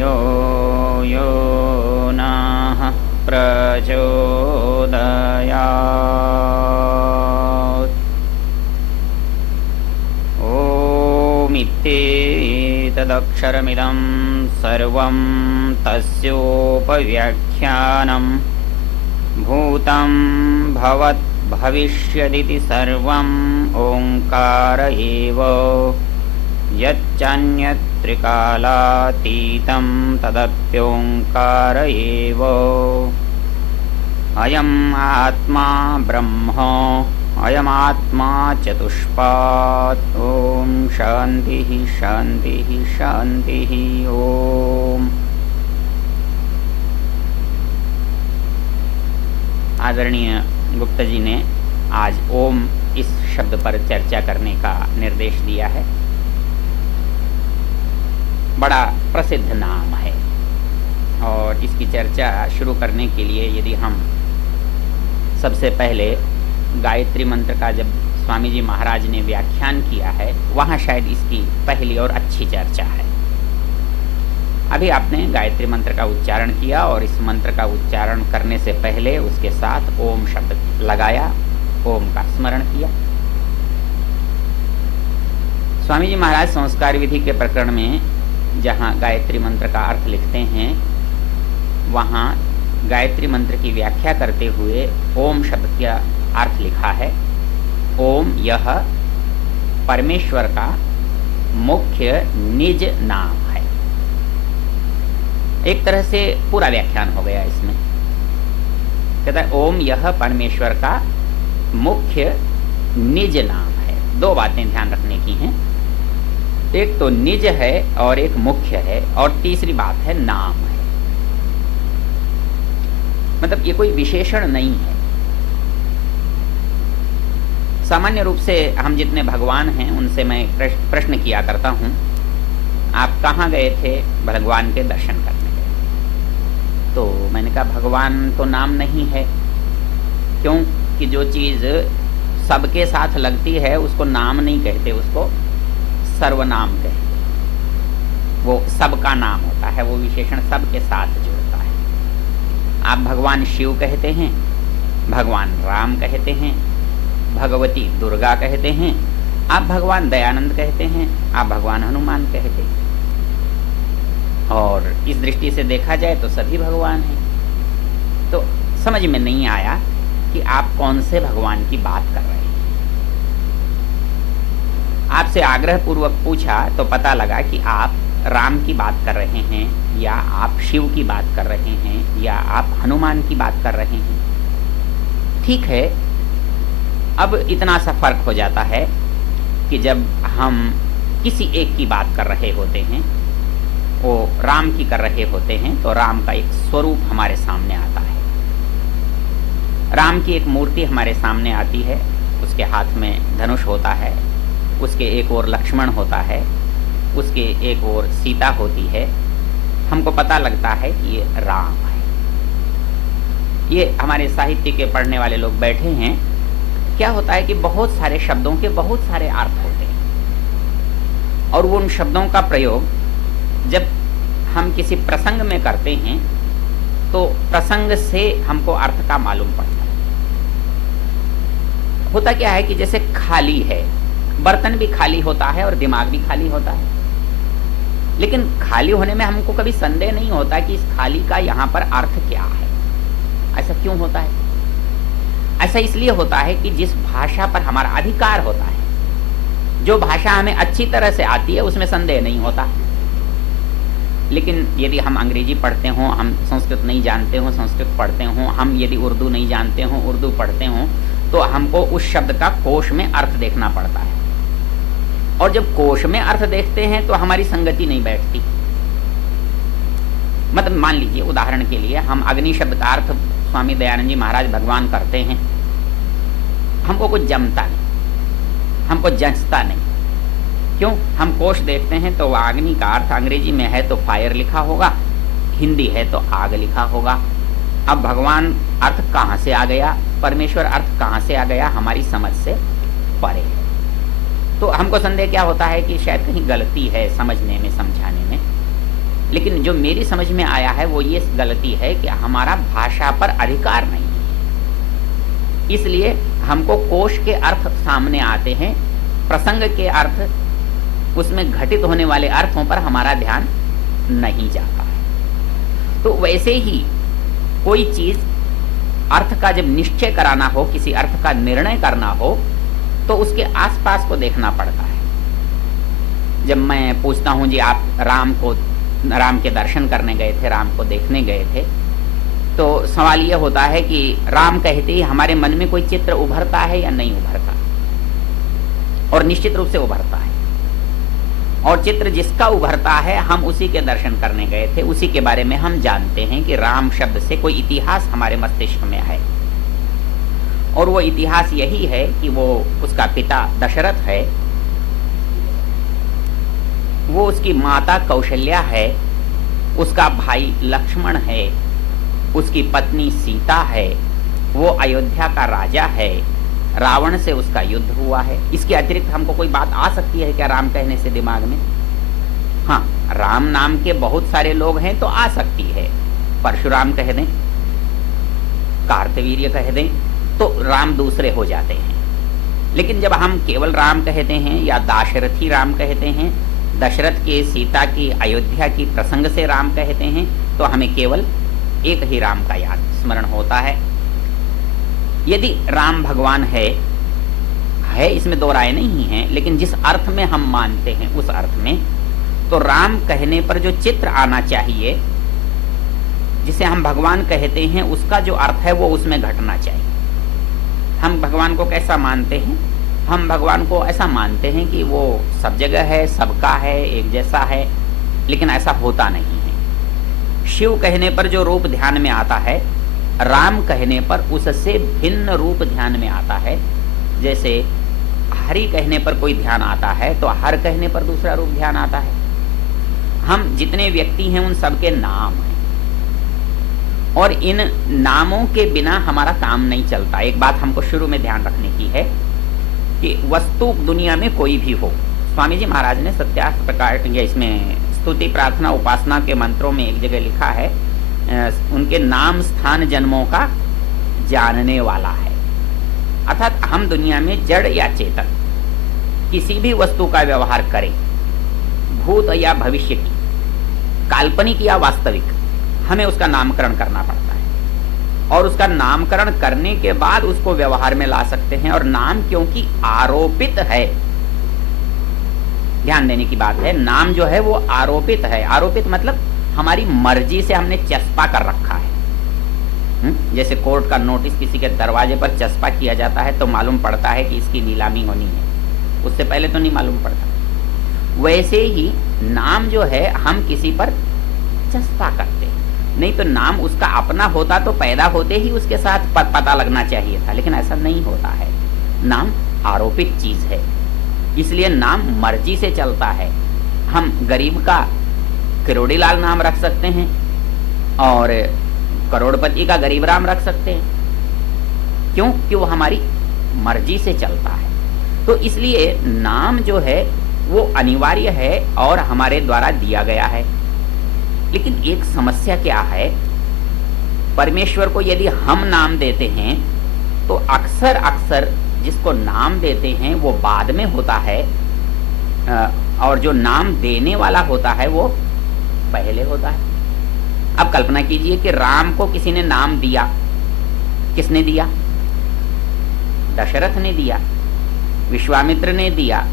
यो यो नः प्रचोदयात्। ओमित्येतदक्षरमिदं सर्वं तस्योपव्याख्यानं भूतं भवत् भविष्यदिति सर्वम् ओंकार एव। यच्चान्यत् त्रिकालातीतं तदप्योंकार एव। अयम् आत्मा ब्रह्म अयमात्मा चतुष्पात्। ओम शांति शांति शांति। ओम। आदरणीय गुप्ता जी ने आज ओम इस शब्द पर चर्चा करने का निर्देश दिया है। बड़ा प्रसिद्ध नाम है और इसकी चर्चा शुरू करने के लिए यदि हम सबसे पहले गायत्री मंत्र का जब स्वामी जी महाराज ने व्याख्यान किया है वहाँ शायद इसकी पहली और अच्छी चर्चा है। अभी आपने गायत्री मंत्र का उच्चारण किया और इस मंत्र का उच्चारण करने से पहले उसके साथ ओम शब्द लगाया, ओम का स्मरण किया। स्वामी जी महाराज संस्कार विधि के प्रकरण में जहाँ गायत्री मंत्र का अर्थ लिखते हैं वहाँ गायत्री मंत्र की व्याख्या करते हुए ओम शब्द का अर्थ लिखा है। ओम यह परमेश्वर का मुख्य निज नाम है। एक तरह से पूरा व्याख्यान हो गया इसमें। कहता है ओम यह परमेश्वर का मुख्य निज नाम है। दो बातें ध्यान रखने की हैं, एक तो निज है और एक मुख्य है, और तीसरी बात है नाम है। मतलब ये कोई विशेषण नहीं है। सामान्य रूप से हम जितने भगवान हैं उनसे मैं प्रश्न किया करता हूं, आप कहाँ गए थे? भगवान के दर्शन करने गए। तो मैंने कहा भगवान तो नाम नहीं है। क्यों? कि जो चीज सबके साथ लगती है उसको नाम नहीं कहते, उसको सर्वनाम कहते। वो सबका नाम होता है, वो विशेषण सबके साथ जुड़ता है। आप भगवान शिव कहते हैं, भगवान राम कहते हैं, भगवती दुर्गा कहते हैं, आप भगवान दयानंद कहते हैं, आप भगवान हनुमान कहते हैं। और इस दृष्टि से देखा जाए तो सभी भगवान हैं। तो समझ में नहीं आया कि आप कौन से भगवान की बात कर रहे हैं। आपसे आग्रह पूर्वक पूछा तो पता लगा कि आप राम की बात कर रहे हैं, या आप शिव की बात कर रहे हैं, या आप हनुमान की बात कर रहे हैं। ठीक है, अब इतना सा फर्क हो जाता है कि जब हम किसी एक की बात कर रहे होते हैं, वो राम की कर रहे होते हैं, तो राम का एक स्वरूप हमारे सामने आता है। राम की एक मूर्ति हमारे सामने आती है, उसके हाथ में धनुष होता है, उसके एक ओर लक्ष्मण होता है, उसके एक ओर सीता होती है। हमको पता लगता है कि ये राम है। ये हमारे साहित्य के पढ़ने वाले लोग बैठे हैं। क्या होता है कि बहुत सारे शब्दों के बहुत सारे अर्थ होते हैं, और वो उन शब्दों का प्रयोग जब हम किसी प्रसंग में करते हैं तो प्रसंग से हमको अर्थ का मालूम पड़ता है। होता क्या है कि जैसे खाली है, बर्तन भी खाली होता है और दिमाग भी खाली होता है, लेकिन खाली होने में हमको कभी संदेह नहीं होता कि इस खाली का यहाँ पर अर्थ क्या है। ऐसा क्यों होता है? ऐसा इसलिए होता है कि जिस भाषा पर हमारा अधिकार होता है, जो भाषा हमें अच्छी तरह से आती है, उसमें संदेह नहीं होता। लेकिन यदि हम अंग्रेजी पढ़ते हों, हम संस्कृत नहीं जानते हों, संस्कृत पढ़ते हों, हम यदि उर्दू नहीं जानते हों, उर्दू पढ़ते हों, तो हमको उस शब्द का कोश में अर्थ देखना पड़ता है। और जब कोश में अर्थ देखते हैं तो हमारी संगति नहीं बैठती। मतलब मान लीजिए उदाहरण के लिए हम अग्नि शब्द का अर्थ स्वामी दयानंद जी महाराज भगवान करते हैं, हमको कुछ जमता नहीं, हमको जंचता नहीं। क्यों? हम कोश देखते हैं तो अग्नि का अर्थ अंग्रेजी में है तो फायर लिखा होगा, हिंदी है तो आग लिखा होगा। अब भगवान अर्थ कहाँ से आ गया, परमेश्वर अर्थ कहाँ से आ गया, हमारी समझ से परे है। तो हमको संदेह क्या होता है कि शायद कहीं गलती है समझने में, समझाने में। लेकिन जो मेरी समझ में आया है वो ये गलती है कि हमारा भाषा पर अधिकार नहीं है, इसलिए हमको कोश के अर्थ सामने आते हैं, प्रसंग के अर्थ, उसमें घटित होने वाले अर्थों पर हमारा ध्यान नहीं जाता है। तो वैसे ही कोई चीज अर्थ का जब निश्चय कराना हो, किसी अर्थ का निर्णय करना हो, तो उसके आसपास को देखना पड़ता है। जब मैं पूछता हूं जी आप राम के दर्शन करने गए थे, राम को देखने गए थे, तो सवाल यह होता है कि राम कहते ही हमारे मन में कोई चित्र उभरता है या नहीं उभरता, और निश्चित रूप से उभरता है। और चित्र जिसका उभरता है हम उसी के दर्शन करने गए थे, उसी के बारे में हम जानते हैं कि राम शब्द से कोई इतिहास हमारे मस्तिष्क में है, और वो इतिहास यही है कि वो उसका पिता दशरथ है, वो उसकी माता कौशल्या है, उसका भाई लक्ष्मण है, उसकी पत्नी सीता है, वो अयोध्या का राजा है, रावण से उसका युद्ध हुआ है। इसके अतिरिक्त हमको कोई बात आ सकती है क्या राम कहने से दिमाग में? हाँ, राम नाम के बहुत सारे लोग हैं तो आ सकती है। परशुराम कह दें, कार्तवीर्य कह दें, तो राम दूसरे हो जाते हैं। लेकिन जब हम केवल राम कहते हैं या दाशरथी राम कहते हैं, दशरथ के सीता की अयोध्या की प्रसंग से राम कहते हैं, तो हमें केवल एक ही राम का याद स्मरण होता है। यदि राम भगवान है इसमें दो राय नहीं है, लेकिन जिस अर्थ में हम मानते हैं उस अर्थ में, तो राम कहने पर जो चित्र आना चाहिए, जिसे हम भगवान कहते हैं, उसका जो अर्थ है वो उसमें घटना चाहिए। हम भगवान को कैसा मानते हैं? हम भगवान को ऐसा मानते हैं कि वो सब जगह है, सबका है, एक जैसा है, लेकिन ऐसा होता नहीं है। शिव कहने पर जो रूप ध्यान में आता है, राम कहने पर उससे भिन्न रूप ध्यान में आता है। जैसे हरि कहने पर कोई ध्यान आता है तो हर कहने पर दूसरा रूप ध्यान आता है। हम जितने व्यक्ति हैं उन सबके नाम हैं, और इन नामों के बिना हमारा काम नहीं चलता। एक बात हमको शुरू में ध्यान रखने की है कि वस्तु दुनिया में कोई भी हो, स्वामी जी महाराज ने सत्यार्थ प्रकार इसमें स्तुति प्रार्थना उपासना के मंत्रों में एक जगह लिखा है, उनके नाम स्थान जन्मों का जानने वाला है। अर्थात हम दुनिया में जड़ या चेतन किसी भी वस्तु का व्यवहार करें, भूत या भविष्य की, काल्पनिक या वास्तविक, हमें उसका नामकरण करना पड़ता है, और उसका नामकरण करने के बाद उसको व्यवहार में ला सकते हैं। और नाम क्योंकि आरोपित है, ध्यान देने की बात है, नाम जो है वो आरोपित है। आरोपित मतलब हमारी मर्जी से हमने चस्पा कर रखा है। जैसे कोर्ट का नोटिस किसी के दरवाजे पर चस्पा किया जाता है तो मालूम पड़ता है कि इसकी नीलामी होनी है, उससे पहले तो नहीं मालूम पड़ता। वैसे ही नाम जो है हम किसी पर चस्पा करते हैं, नहीं तो नाम उसका अपना होता तो पैदा होते ही उसके साथ पता लगना चाहिए था, लेकिन ऐसा नहीं होता है। नाम आरोपित चीज है, इसलिए नाम मर्जी से चलता है। हम गरीब का किरोड़ीलाल नाम रख सकते हैं और करोड़पति का गरीब राम रख सकते हैं, क्यों? कि वो हमारी मर्जी से चलता है। तो इसलिए नाम जो है वो अनिवार्य है और हमारे द्वारा दिया गया है। लेकिन एक समस्या क्या है, परमेश्वर को यदि हम नाम देते हैं तो अक्सर जिसको नाम देते हैं वो बाद में होता है, और जो नाम देने वाला होता है वो पहले होता है। अब कल्पना कीजिए कि राम को किसी ने नाम दिया, किसने दिया? दशरथ ने दिया, विश्वामित्र ने दिया,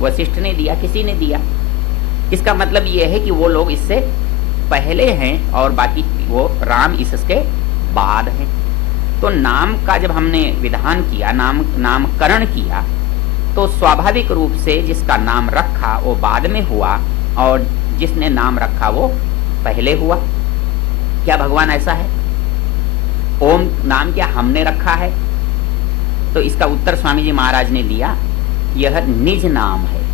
वशिष्ठ ने दिया, किसी ने दिया। इसका मतलब यह है कि वो लोग इससे पहले हैं और बाकी वो राम इसके बाद हैं। तो नाम का जब हमने विधान किया, नामकरण किया, तो स्वाभाविक रूप से जिसका नाम रखा वो बाद में हुआ और जिसने नाम रखा वो पहले हुआ। क्या भगवान ऐसा है? ओम नाम क्या हमने रखा है? तो इसका उत्तर स्वामी जी महाराज ने दिया, यह निज नाम है,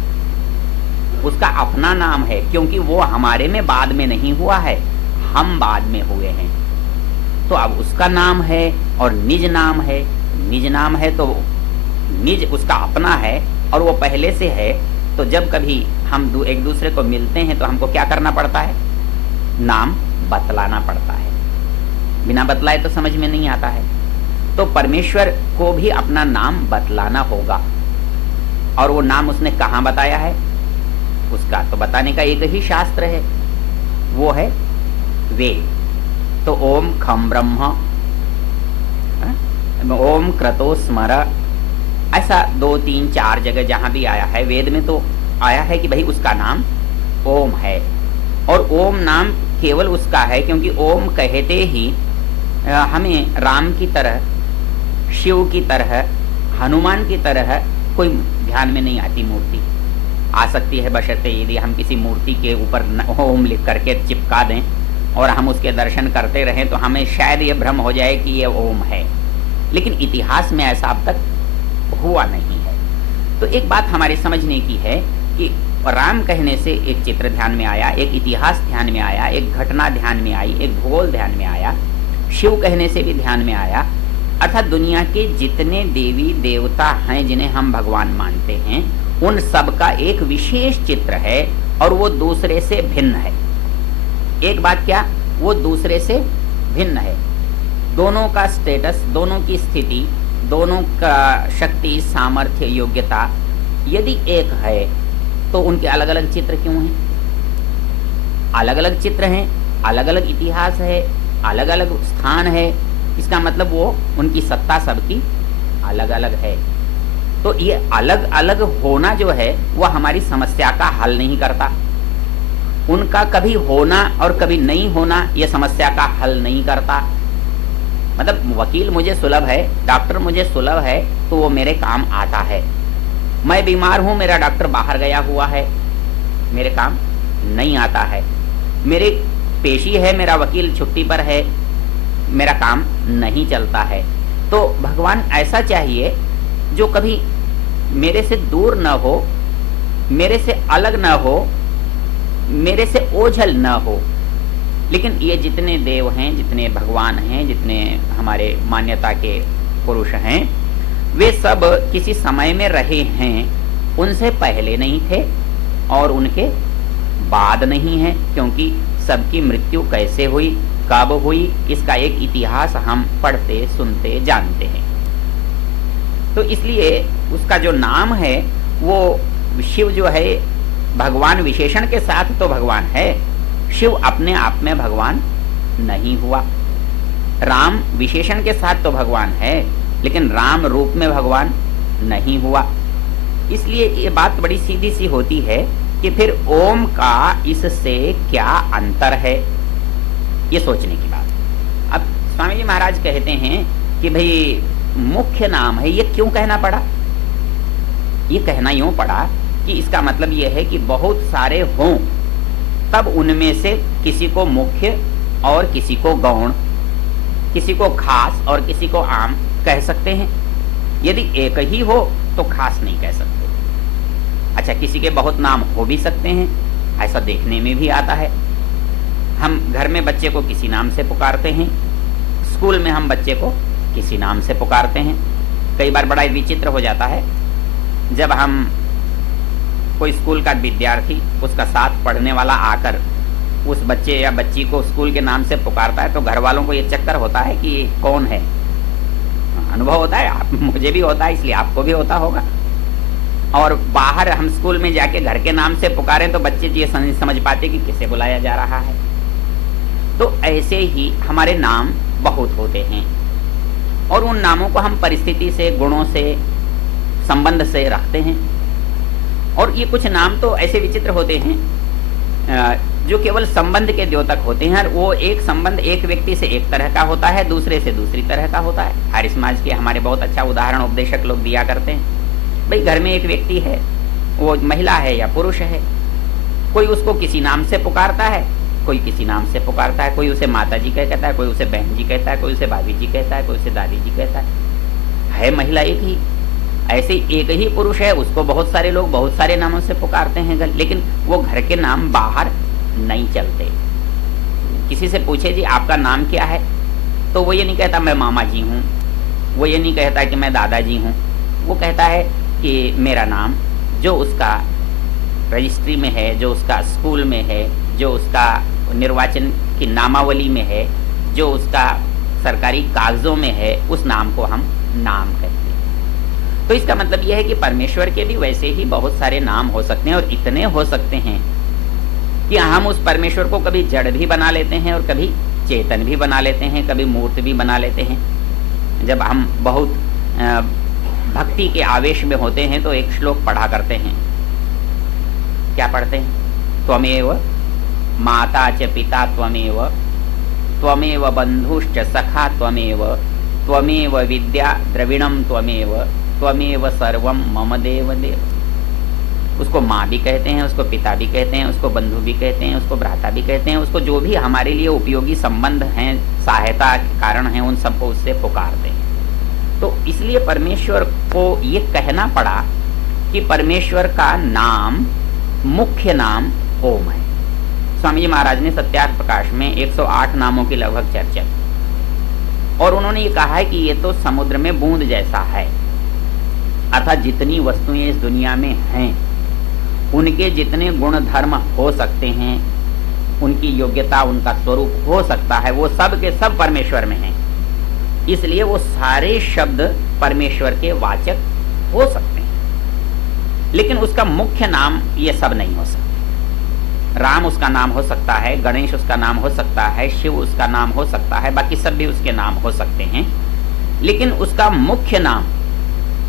उसका अपना नाम है, क्योंकि वो हमारे में बाद में नहीं हुआ है, हम बाद में हुए हैं। तो अब उसका नाम है और निज नाम है। निज नाम है तो निज उसका अपना है और वो पहले से है। तो जब कभी हम एक दूसरे को मिलते हैं तो हमको क्या करना पड़ता है? नाम बतलाना पड़ता है, बिना बतलाए तो समझ में नहीं आता है। तो परमेश्वर को भी अपना नाम बतलाना होगा, और वो नाम उसने कहाँ बताया है, उसका तो बताने का एक ही शास्त्र है, वो है वेद। तो ओम खम ब्रह्म, ओम क्रतो स्मर, ऐसा 2 3 4 जगह जहां भी आया है वेद में तो आया है कि भाई उसका नाम ओम है। और ओम नाम केवल उसका है क्योंकि ओम कहते ही हमें राम की तरह, शिव की तरह, हनुमान की तरह कोई ध्यान में नहीं आती मूर्ति। आ सकती है बशर्ते यदि हम किसी मूर्ति के ऊपर ओम लिख करके चिपका दें और हम उसके दर्शन करते रहें तो हमें शायद ये भ्रम हो जाए कि ये ओम है, लेकिन इतिहास में ऐसा अब तक हुआ नहीं है। तो एक बात हमारे समझने की है कि राम कहने से एक चित्र ध्यान में आया, एक इतिहास ध्यान में आया, एक घटना ध्यान में आई, एक भूगोल ध्यान में आया, शिव कहने से भी ध्यान में आया। अर्थात दुनिया के जितने देवी देवता हैं जिन्हें हम भगवान मानते हैं उन सब का एक विशेष चित्र है और वो दूसरे से भिन्न है। एक बात क्या, वो दूसरे से भिन्न है। दोनों का स्टेटस, दोनों की स्थिति, दोनों का शक्ति, सामर्थ्य, योग्यता यदि एक है तो उनके अलग अलग चित्र क्यों हैं? अलग अलग चित्र हैं, अलग अलग इतिहास है, अलग अलग स्थान है, इसका मतलब वो उनकी सत्ता सबकी अलग अलग है। तो ये अलग अलग होना जो है वह हमारी समस्या का हल नहीं करता। उनका कभी होना और कभी नहीं होना यह समस्या का हल नहीं करता। मतलब वकील मुझे सुलभ है, डॉक्टर मुझे सुलभ है तो वो मेरे काम आता है। मैं बीमार हूं, मेरा डॉक्टर बाहर गया हुआ है, मेरे काम नहीं आता है। मेरी पेशी है, मेरा वकील छुट्टी पर है, मेरा काम नहीं चलता है। तो भगवान ऐसा चाहिए जो कभी मेरे से दूर न हो, मेरे से अलग न हो, मेरे से ओझल न हो। लेकिन ये जितने देव हैं, जितने भगवान हैं, जितने हमारे मान्यता के पुरुष हैं, वे सब किसी समय में रहे हैं। उनसे पहले नहीं थे और उनके बाद नहीं है, क्योंकि सबकी मृत्यु कैसे हुई, कब हुई, इसका एक इतिहास हम पढ़ते सुनते जानते हैं। तो इसलिए उसका जो नाम है वो शिव जो है भगवान विशेषण के साथ तो भगवान है, शिव अपने आप में भगवान नहीं हुआ। राम विशेषण के साथ तो भगवान है लेकिन राम रूप में भगवान नहीं हुआ। इसलिए ये बात बड़ी सीधी सी होती है कि फिर ओम का इससे क्या अंतर है, ये सोचने की बात। अब स्वामी जी महाराज कहते हैं कि भाई मुख्य नाम है, ये क्यों कहना पड़ा? ये कहना यूं पड़ा कि इसका मतलब ये है कि बहुत सारे हों तब उनमें से किसी को मुख्य और किसी को गौण, किसी को खास और किसी को आम कह सकते हैं। यदि एक ही हो तो खास नहीं कह सकते। अच्छा, किसी के बहुत नाम हो भी सकते हैं, ऐसा देखने में भी आता है। हम घर में बच्चे को किसी नाम से पुकारते हैं, स्कूल में हम बच्चे को किसी नाम से पुकारते हैं। कई बार बड़ा विचित्र हो जाता है जब हम कोई स्कूल का विद्यार्थी, उसका साथ पढ़ने वाला आकर उस बच्चे या बच्ची को स्कूल के नाम से पुकारता है तो घर वालों को ये चक्कर होता है कि ये कौन है। अनुभव होता है, आप, मुझे भी होता है, इसलिए आपको भी होता होगा। और बाहर हम स्कूल में जाके घर के नाम से पुकारें तो बच्चे ये समझ पाते कि किसे बुलाया जा रहा है। तो ऐसे ही हमारे नाम बहुत होते हैं और उन नामों को हम परिस्थिति से, गुणों से, संबंध से रखते हैं। और ये कुछ नाम तो ऐसे विचित्र होते हैं जो केवल संबंध के द्योतक होते हैं। और वो एक संबंध एक व्यक्ति से एक तरह का होता है, दूसरे से दूसरी तरह का होता है। आर्य समाज के हमारे बहुत अच्छा उदाहरण उपदेशक लोग दिया करते हैं। भाई घर में एक व्यक्ति है, वो महिला है या पुरुष है, कोई उसको किसी नाम से पुकारता है, कोई किसी नाम से पुकारता है, कोई उसे माता जी कहता है, कोई उसे बहन जी कहता है, कोई उसे भाभी जी कहता है, कोई उसे दादी जी कहता है महिला एक ही। ऐसे एक ही पुरुष है, उसको बहुत सारे लोग बहुत सारे नामों से पुकारते हैं, लेकिन वो घर के नाम बाहर नहीं चलते। किसी से पूछे जी आपका नाम क्या है, तो वो ये नहीं कहता मैं मामा जी हूँ, वो ये नहीं कहता कि मैं दादाजी हूँ, वो कहता है कि मेरा नाम जो उसका रजिस्ट्री में है, जो उसका स्कूल में है, जो उसका निर्वाचन की नामावली में है, जो उसका सरकारी कागजों में है, उस नाम को हम नाम कहते हैं। तो इसका मतलब यह है कि परमेश्वर के भी वैसे ही बहुत सारे नाम हो सकते हैं, और इतने हो सकते हैं कि हम उस परमेश्वर को कभी जड़ भी बना लेते हैं और कभी चेतन भी बना लेते हैं, कभी मूर्त भी बना लेते हैं। जब हम बहुत भक्ति के आवेश में होते हैं तो एक श्लोक पढ़ा करते हैं। क्या पढ़ते हैं? त्वमेव माता च पिता त्वमेव, त्वमेव बंधुश्च सखा त्वमेव, त्वमेव विद्या द्रविणम त्वमेव, त्वमेव सर्वम मम देव देव। उसको माँ भी कहते हैं, उसको पिता भी कहते हैं, उसको बंधु भी कहते हैं, उसको भ्राता भी कहते हैं, उसको जो भी हमारे लिए उपयोगी संबंध हैं, सहायता के कारण हैं, उन सबको उससे पुकारते हैं। तो इसलिए परमेश्वर को ये कहना पड़ा कि परमेश्वर का नाम, मुख्य नाम ओम है। स्वामी जी महाराज ने सत्यार्थ प्रकाश में 108 नामों की लगभग चर्चा की, और उन्होंने ये कहा है कि ये तो समुद्र में बूंद जैसा है, अर्थात जितनी वस्तुएं इस दुनिया में हैं, उनके जितने गुण धर्म हो सकते हैं, उनकी योग्यता, उनका स्वरूप हो सकता है, वो सब के सब परमेश्वर में हैं। इसलिए वो सारे शब्द परमेश्वर के वाचक हो सकते हैं, लेकिन उसका मुख्य नाम ये सब नहीं हो सकते। राम उसका नाम हो सकता है, गणेश उसका नाम हो सकता है, शिव उसका नाम हो सकता है, बाकी सब भी उसके नाम हो सकते हैं, लेकिन उसका मुख्य नाम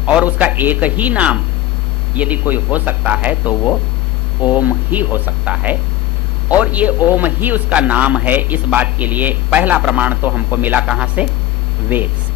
और उसका एक ही नाम यदि कोई हो सकता है तो वो ओम ही हो सकता है। और ये ओम ही उसका नाम है, इस बात के लिए पहला प्रमाण तो हमको मिला कहाँ से? वेद से।